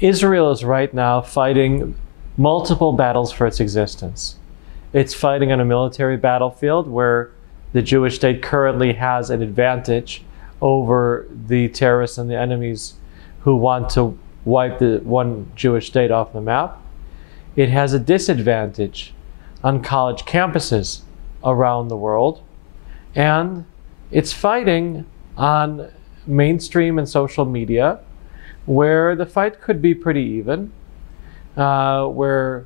Israel is right now fighting multiple battles for its existence. It's fighting on a military battlefield where the Jewish state currently has an advantage over the terrorists and the enemies who want to wipe the one Jewish state off the map. It has a disadvantage on college campuses around the world. And it's fighting on mainstream and social media, where the fight could be pretty even, where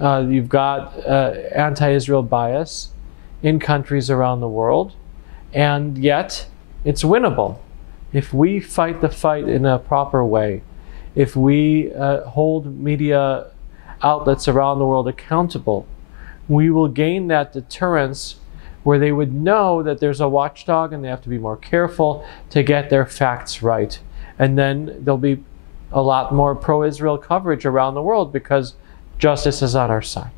you've got anti-Israel bias in countries around the world, and yet it's winnable. If we fight the fight in a proper way, if we hold media outlets around the world accountable, we will gain that deterrence where they would know that there's a watchdog and they have to be more careful to get their facts right. And then there'll be a lot more pro-Israel coverage around the world because justice is on our side.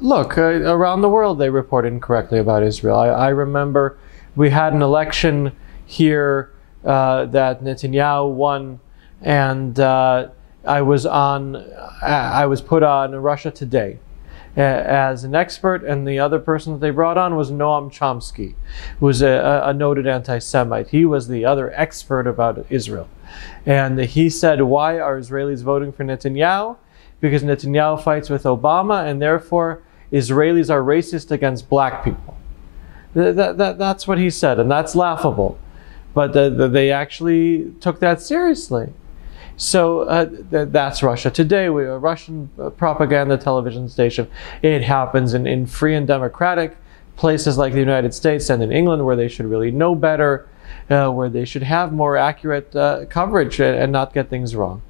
Look, around the world they report incorrectly about Israel. I remember we had an election here that Netanyahu won, and I was put on Russia Today as an expert, and the other person that they brought on was Noam Chomsky, who was a noted anti-Semite. He was the other expert about Israel. And he said, why are Israelis voting for Netanyahu? Because Netanyahu fights with Obama, and therefore Israelis are racist against black people. That's what he said, and that's laughable. But they actually took that seriously. So that's Russia Today, a Russian propaganda television station. It happens in free and democratic places like the United States and in England, where they should really know better, where they should have more accurate coverage and not get things wrong.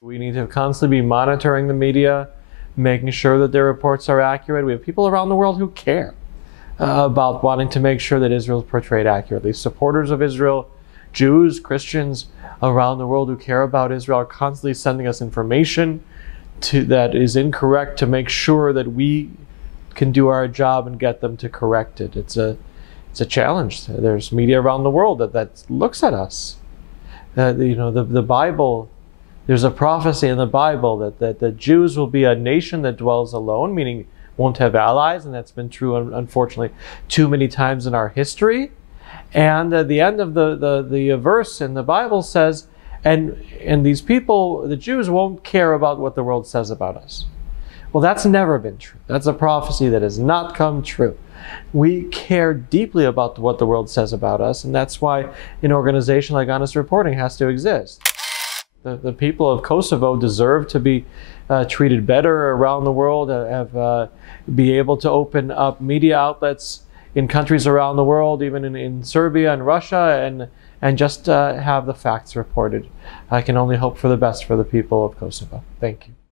We need to constantly be monitoring the media, making sure that their reports are accurate. We have people around the world who care about wanting to make sure that Israel is portrayed accurately. Supporters of Israel, Jews, Christians around the world who care about Israel are constantly sending us information that is incorrect to make sure that we can do our job and get them to correct it. It's a challenge. There's media around the world that looks at us. The Bible, there's a prophecy in the Bible that the Jews will be a nation that dwells alone, meaning won't have allies, and that's been true, unfortunately, too many times in our history. And at the end of the verse in the Bible says, and these people, the Jews, won't care about what the world says about us. Well, that's never been true. That's a prophecy that has not come true. We care deeply about what the world says about us, and that's why an organization like Honest Reporting has to exist. The people of Kosovo deserve to be treated better around the world, be able to open up media outlets in countries around the world, even in Serbia and Russia, and just have the facts reported. I can only hope for the best for the people of Kosovo. Thank you.